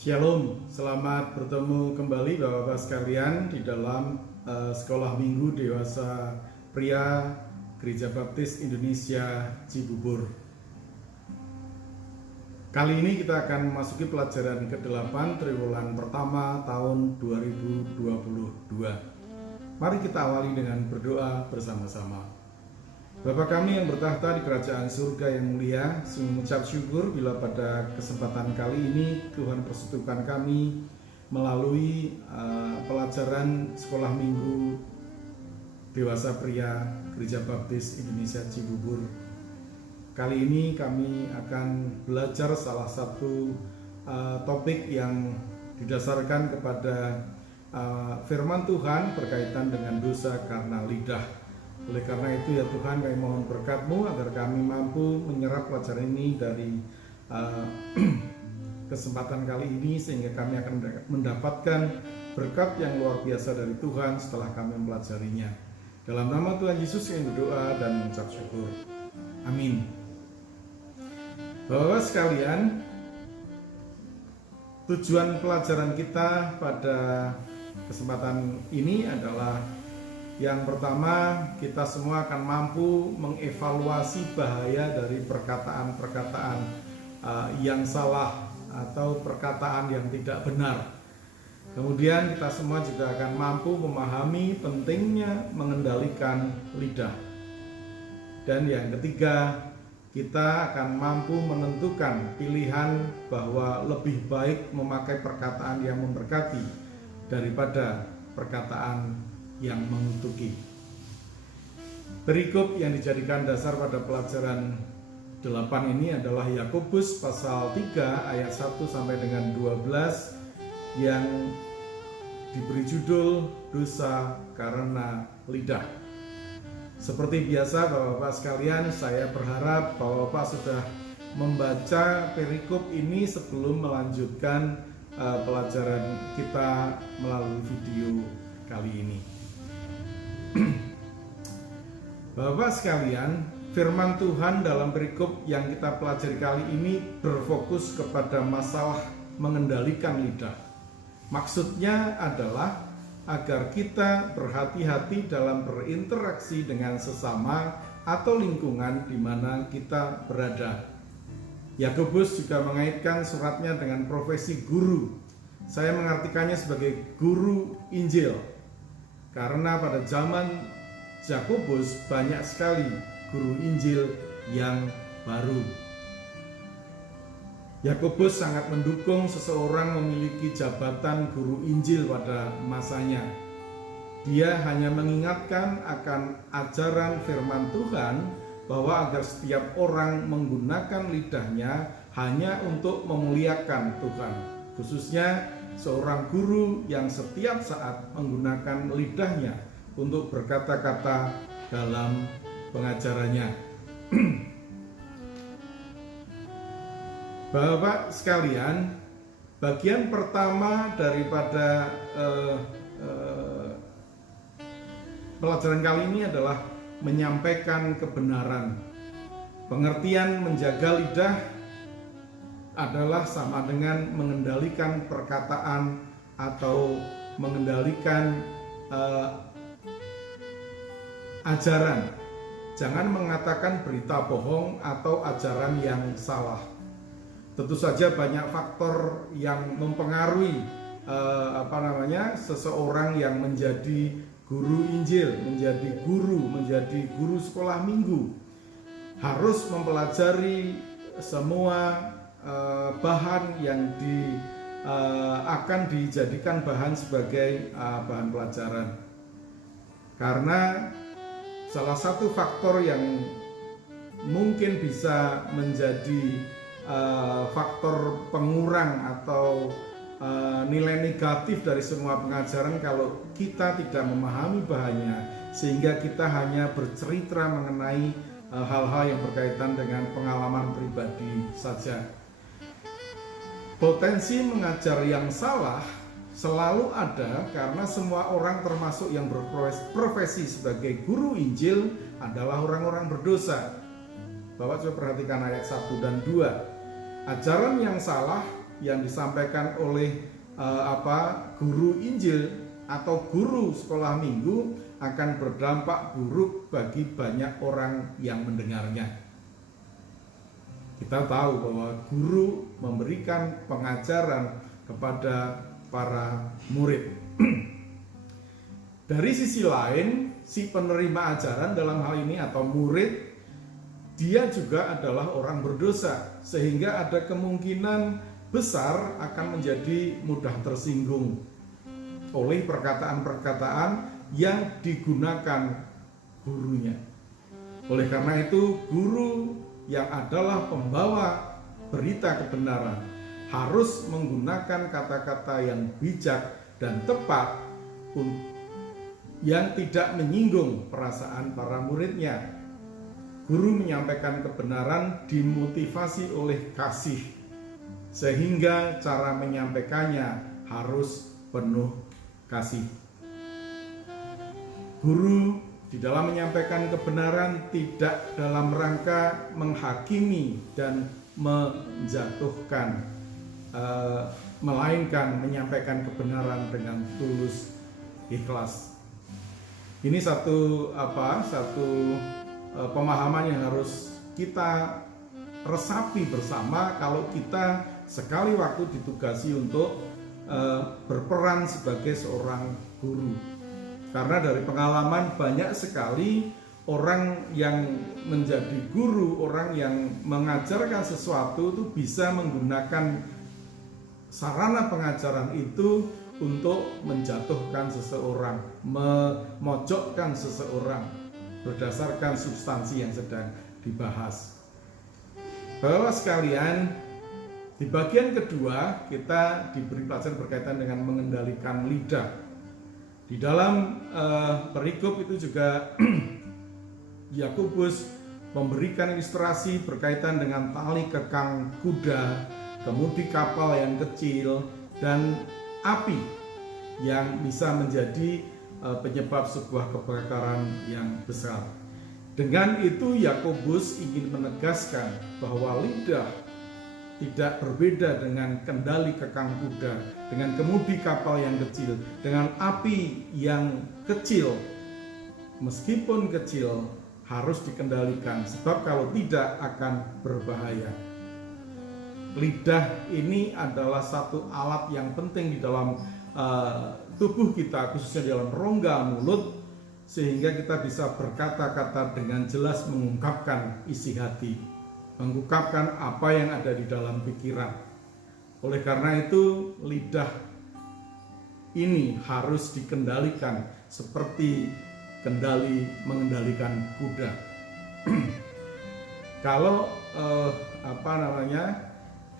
Shalom, selamat bertemu kembali Bapak-Bapak sekalian di dalam Sekolah Minggu Dewasa Pria Gereja Baptis Indonesia Cibubur. Kali ini kita akan memasuki pelajaran ke-8 triwulan pertama tahun 2022. Mari kita awali dengan berdoa bersama-sama. Bapa kami yang bertahta di kerajaan surga yang mulia, sungguh mengucap syukur bila pada kesempatan kali ini Tuhan persekutukan kami melalui pelajaran sekolah minggu Dewasa Pria Gereja Baptis Indonesia Cibubur. Kali ini kami akan belajar salah satu topik yang didasarkan kepada firman Tuhan berkaitan dengan dosa karena lidah. Oleh karena itu ya Tuhan, kami mohon berkat-Mu agar kami mampu menyerap pelajaran ini dari kesempatan kali ini, sehingga kami akan mendapatkan berkat yang luar biasa dari Tuhan setelah kami mempelajarinya. Dalam nama Tuhan Yesus kami berdoa dan mengucap syukur. Amin. Bapak-bapak sekalian, tujuan pelajaran kita pada kesempatan ini adalah yang pertama, kita semua akan mampu mengevaluasi bahaya dari perkataan-perkataan yang salah atau perkataan yang tidak benar. Kemudian kita semua juga akan mampu memahami pentingnya mengendalikan lidah. Dan yang ketiga, kita akan mampu menentukan pilihan bahwa lebih baik memakai perkataan yang memberkati daripada perkataan yang mengutuki. Perikop yang dijadikan dasar pada pelajaran 8 ini adalah Yakobus pasal 3 ayat 1 sampai dengan 12 yang diberi judul dosa karena lidah. Seperti biasa Bapak-bapak sekalian, saya berharap Bapak-bapak sudah membaca perikop ini sebelum melanjutkan pelajaran kita melalui video kali ini. Bapak sekalian, firman Tuhan dalam perikop yang kita pelajari kali ini berfokus kepada masalah mengendalikan lidah. Maksudnya adalah agar kita berhati-hati dalam berinteraksi dengan sesama atau lingkungan di mana kita berada. Yakobus juga mengaitkan suratnya dengan profesi guru. Saya mengartikannya sebagai guru Injil. Karena pada zaman Yakobus banyak sekali guru Injil yang baru. Yakobus sangat mendukung seseorang memiliki jabatan guru Injil pada masanya. Dia hanya mengingatkan akan ajaran firman Tuhan bahwa agar setiap orang menggunakan lidahnya hanya untuk memuliakan Tuhan. Khususnya seorang guru yang setiap saat menggunakan lidahnya untuk berkata-kata dalam pengajarannya. Bapak sekalian, bagian pertama daripada pelajaran kali ini adalah menyampaikan kebenaran. Pengertian menjaga lidah adalah sama dengan mengendalikan perkataan atau mengendalikan ajaran. Jangan mengatakan berita bohong atau ajaran yang salah. Tentu saja banyak faktor yang mempengaruhi seseorang yang menjadi guru Injil, menjadi guru sekolah minggu. Harus mempelajari semua bahan yang akan dijadikan bahan sebagai bahan pelajaran. Karena salah satu faktor yang mungkin bisa menjadi faktor pengurang atau nilai negatif dari semua pengajaran kalau kita tidak memahami bahannya, sehingga kita hanya bercerita mengenai hal-hal yang berkaitan dengan pengalaman pribadi saja. Potensi mengajar yang salah selalu ada karena semua orang termasuk yang berprofesi sebagai guru Injil adalah orang-orang berdosa. Bapak coba perhatikan ayat 1 dan 2. Ajaran yang salah yang disampaikan oleh guru Injil atau guru sekolah minggu akan berdampak buruk bagi banyak orang yang mendengarnya. Kita tahu bahwa guru memberikan pengajaran kepada para murid. Dari sisi lain, si penerima ajaran dalam hal ini atau murid, dia juga adalah orang berdosa, sehingga ada kemungkinan besar akan menjadi mudah tersinggung oleh perkataan-perkataan yang digunakan gurunya. Oleh karena itu, guru yang adalah pembawa berita kebenaran harus menggunakan kata-kata yang bijak dan tepat yang tidak menyinggung perasaan para muridnya. Guru menyampaikan kebenaran dimotivasi oleh kasih, sehingga cara menyampaikannya harus penuh kasih. Guru di dalam menyampaikan kebenaran tidak dalam rangka menghakimi dan menjatuhkan, melainkan menyampaikan kebenaran dengan tulus ikhlas. Ini satu pemahaman yang harus kita resapi bersama kalau kita sekali waktu ditugasi untuk berperan sebagai seorang guru. Karena dari pengalaman banyak sekali orang yang menjadi guru, orang yang mengajarkan sesuatu itu bisa menggunakan sarana pengajaran itu untuk menjatuhkan seseorang, memojokkan seseorang berdasarkan substansi yang sedang dibahas. Bapak sekalian, di bagian kedua kita diberi pelajaran berkaitan dengan mengendalikan lidah. Di dalam perikop itu juga Yakobus memberikan ilustrasi berkaitan dengan tali kekang kuda, kemudi kapal yang kecil, dan api yang bisa menjadi penyebab sebuah kebakaran yang besar. Dengan itu Yakobus ingin menegaskan bahwa lidah tidak berbeda dengan kendali kekang kuda, dengan kemudi kapal yang kecil, dengan api yang kecil. Meskipun kecil harus dikendalikan, sebab kalau tidak akan berbahaya. Lidah ini adalah satu alat yang penting di dalam tubuh kita, khususnya di dalam rongga mulut, sehingga kita bisa berkata-kata dengan jelas, mengungkapkan isi hati, mengungkapkan apa yang ada di dalam pikiran. Oleh karena itu, lidah ini harus dikendalikan seperti mengendalikan kuda. Kalau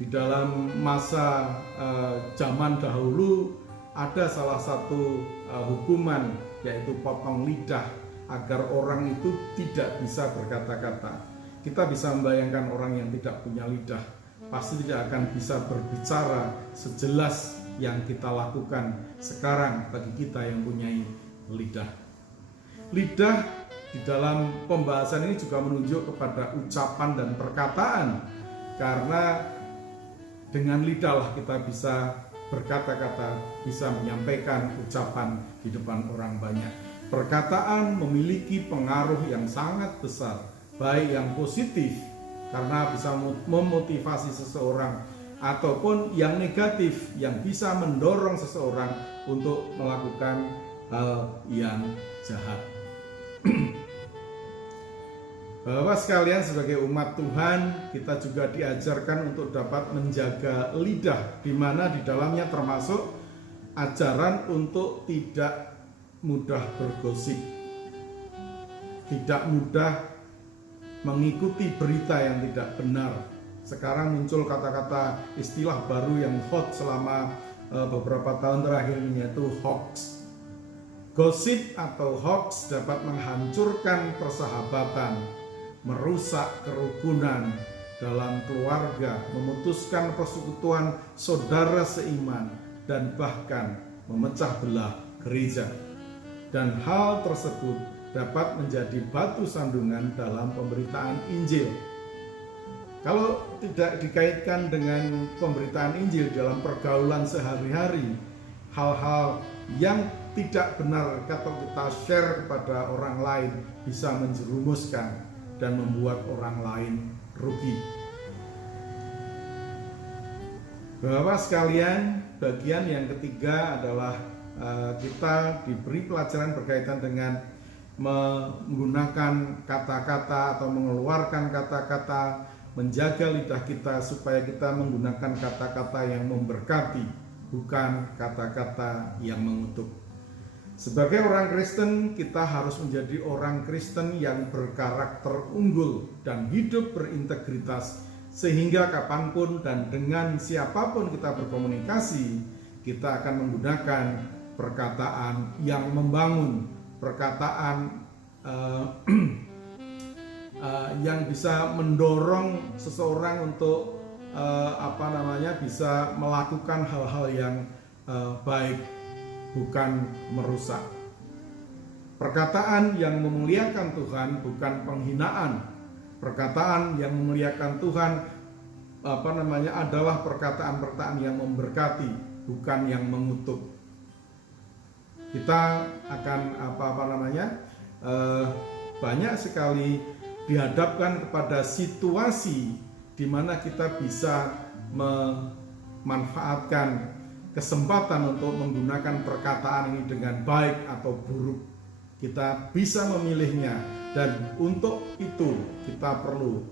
di dalam masa zaman dahulu ada salah satu hukuman, yaitu potong lidah, agar orang itu tidak bisa berkata-kata. Kita bisa membayangkan orang yang tidak punya lidah pasti tidak akan bisa berbicara sejelas yang kita lakukan sekarang bagi kita yang punya lidah. Lidah di dalam pembahasan ini juga menunjuk kepada ucapan dan perkataan, karena dengan lidahlah kita bisa berkata-kata, bisa menyampaikan ucapan di depan orang banyak. Perkataan memiliki pengaruh yang sangat besar, baik yang positif karena bisa memotivasi seseorang, ataupun yang negatif yang bisa mendorong seseorang untuk melakukan hal yang jahat. Bapak sekalian, sebagai umat Tuhan, kita juga diajarkan untuk dapat menjaga lidah, di mana di dalamnya termasuk ajaran untuk tidak mudah bergosip, tidak mudah mengikuti berita yang tidak benar. Sekarang muncul kata-kata istilah baru yang hot selama beberapa tahun terakhir ini, yaitu hoax. Gosip atau hoax dapat menghancurkan persahabatan, merusak kerukunan dalam keluarga, memutuskan persekutuan saudara seiman, dan bahkan memecah belah gereja. Dan hal tersebut dapat menjadi batu sandungan dalam pemberitaan Injil. Kalau tidak dikaitkan dengan pemberitaan Injil dalam pergaulan sehari-hari, hal-hal yang tidak benar kalau kita share kepada orang lain bisa menjerumuskan dan membuat orang lain rugi. Bapak sekalian, bagian yang ketiga adalah kita diberi pelajaran berkaitan dengan menggunakan kata-kata atau mengeluarkan kata-kata, menjaga lidah kita supaya kita menggunakan kata-kata yang memberkati, bukan kata-kata yang mengutuk. Sebagai orang Kristen, kita harus menjadi orang Kristen yang berkarakter unggul dan hidup berintegritas, sehingga kapanpun dan dengan siapapun kita berkomunikasi, kita akan menggunakan perkataan yang membangun, perkataan yang bisa mendorong seseorang untuk bisa melakukan hal-hal yang baik, bukan merusak. Perkataan yang memuliakan Tuhan, bukan penghinaan. Perkataan yang memuliakan Tuhan adalah perkataan-perkataan yang memberkati, bukan yang mengutuk. Kita akan banyak sekali dihadapkan kepada situasi di mana kita bisa memanfaatkan kesempatan untuk menggunakan perkataan ini dengan baik atau buruk. Kita bisa memilihnya, dan untuk itu kita perlu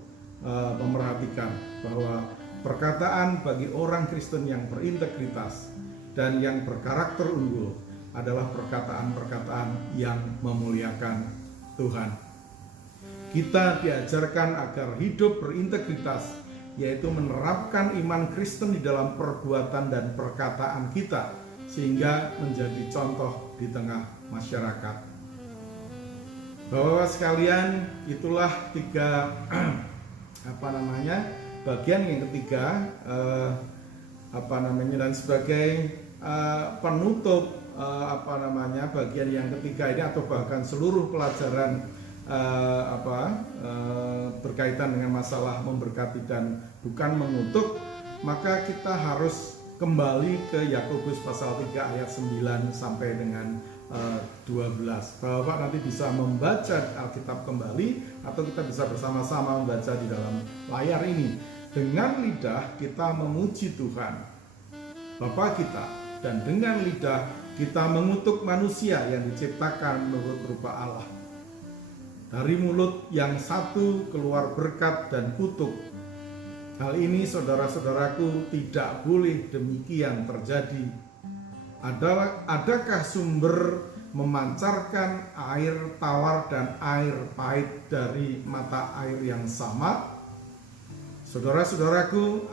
memerhatikan bahwa perkataan bagi orang Kristen yang berintegritas dan yang berkarakter unggul adalah perkataan-perkataan yang memuliakan Tuhan. Kita diajarkan agar hidup berintegritas, yaitu menerapkan iman Kristen di dalam perbuatan dan perkataan kita, sehingga menjadi contoh di tengah masyarakat. Bapak sekalian, itulah tiga bagian yang ketiga dan sebagai penutup bagian yang ketiga ini, atau bahkan seluruh pelajaran berkaitan dengan masalah memberkati dan bukan mengutuk, maka kita harus kembali ke Yakobus pasal 3 ayat 9 sampai dengan 12. Bapak nanti bisa membaca Alkitab kembali, atau kita bisa bersama-sama membaca di dalam layar ini. Dengan lidah kita memuji Tuhan Bapa kita, dan dengan lidah kita mengutuk manusia yang diciptakan menurut rupa Allah. Dari mulut yang satu keluar berkat dan kutuk. Hal ini, saudara-saudaraku, tidak boleh demikian terjadi. Adakah sumber memancarkan air tawar dan air pahit dari mata air yang sama? Saudara-saudaraku,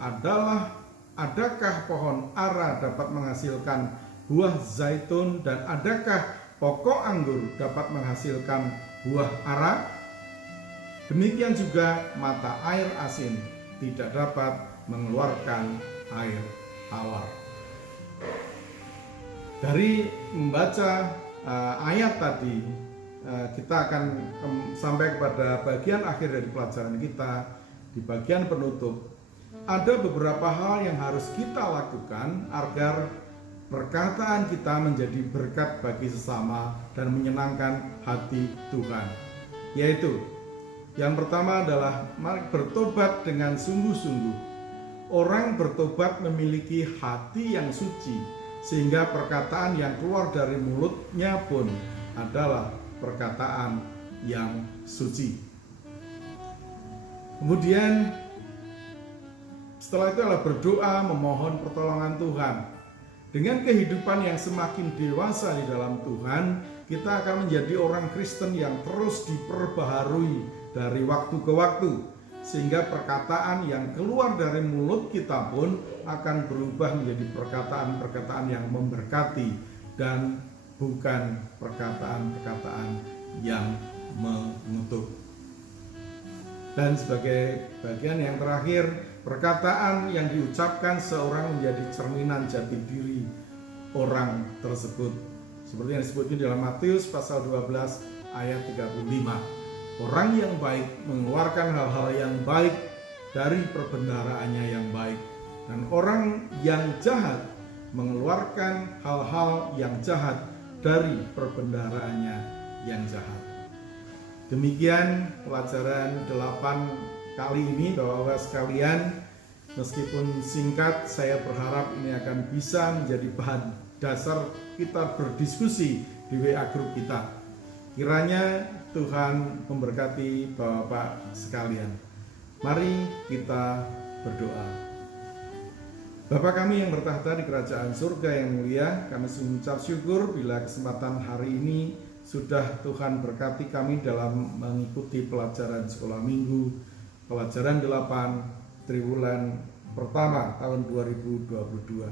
adakah pohon ara dapat menghasilkan buah zaitun, dan adakah pokok anggur dapat menghasilkan buah ara? Demikian juga mata air asin tidak dapat mengeluarkan air tawar. Dari membaca ayat tadi, kita akan sampai kepada bagian akhir dari pelajaran kita. Di bagian penutup, ada beberapa hal yang harus kita lakukan agar perkataan kita menjadi berkat bagi sesama dan menyenangkan hati Tuhan. Yaitu, yang pertama adalah mari bertobat dengan sungguh-sungguh. Orang bertobat memiliki hati yang suci, sehingga perkataan yang keluar dari mulutnya pun adalah perkataan yang suci. Kemudian setelah itu adalah berdoa memohon pertolongan Tuhan. Dengan kehidupan yang semakin dewasa di dalam Tuhan, kita akan menjadi orang Kristen yang terus diperbaharui dari waktu ke waktu, sehingga perkataan yang keluar dari mulut kita pun akan berubah menjadi perkataan-perkataan yang memberkati dan bukan perkataan-perkataan yang mengutuk. Dan sebagai bagian yang terakhir, perkataan yang diucapkan seorang menjadi cerminan jati diri orang tersebut. Seperti yang disebutkan dalam Matius pasal 12 ayat 35. Orang yang baik mengeluarkan hal-hal yang baik dari perbendaharaannya yang baik. Dan orang yang jahat mengeluarkan hal-hal yang jahat dari perbendaharaannya yang jahat. Demikian pelajaran 8 kali ini Bapak-Bapak sekalian. Meskipun singkat, saya berharap ini akan bisa menjadi bahan dasar kita berdiskusi di WA Group kita. Kiranya Tuhan memberkati Bapak-Bapak sekalian. Mari kita berdoa. Bapa kami yang bertahta di kerajaan surga yang mulia, kami mengucap syukur bila kesempatan hari ini sudah Tuhan berkati kami dalam mengikuti pelajaran sekolah minggu, pelajaran 8 triwulan pertama tahun 2022.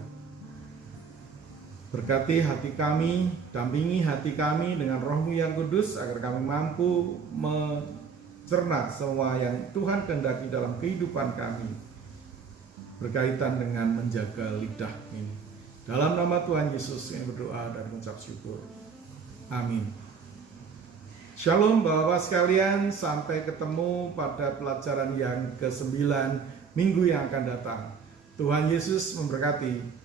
Berkati hati kami, dampingi hati kami dengan Roh-Mu yang kudus agar kami mampu mencerna semua yang Tuhan kehendaki dalam kehidupan kami berkaitan dengan menjaga lidah ini. Dalam nama Tuhan Yesus yang berdoa dan mengucap syukur. Amin. Shalom Bapak-Bapak sekalian, sampai ketemu pada pelajaran yang ke-9 minggu yang akan datang. Tuhan Yesus memberkati.